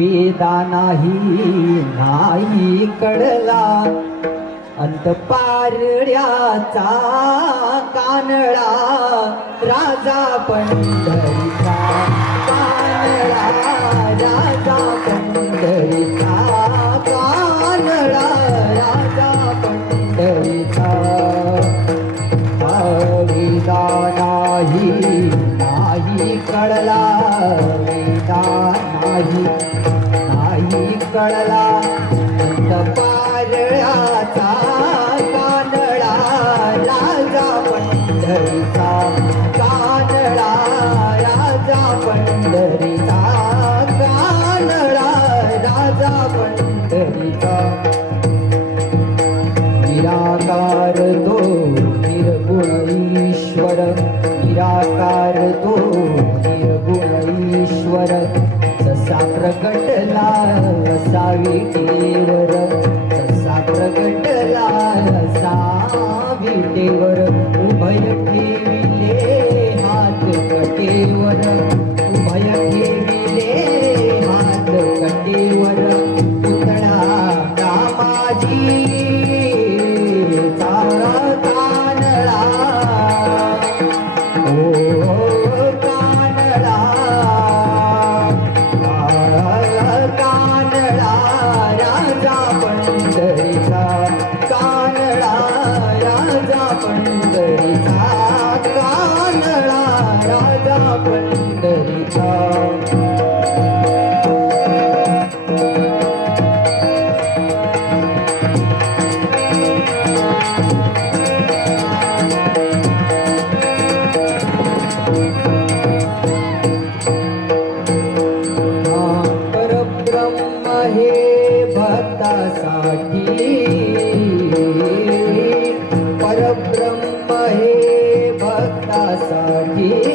वेदा नाही नाही कळला. अंत पारड्याचा कानळा राजा पंढरीचा कानळा राजा पंढरीचा कानळा राजा पंढरीचा. वेदा नाही नाही कळला. वेदा नाही. नाही कळला अंत पारळ्याचा कानळा राजा पंढरीचा कानळा राजा पंढरीचा कानळा राजा पंढरीचा. निराकार तो निर्गुण ईश्वर निराकार तो निर्गुण ईश्वर जसा प्रकटला असा विटेवर जसा प्रगटला असा उभय ठेविले हात कटेवर. उभय ठेवी पंढरीचा कानडा राजा पंढरीचा. Thank you.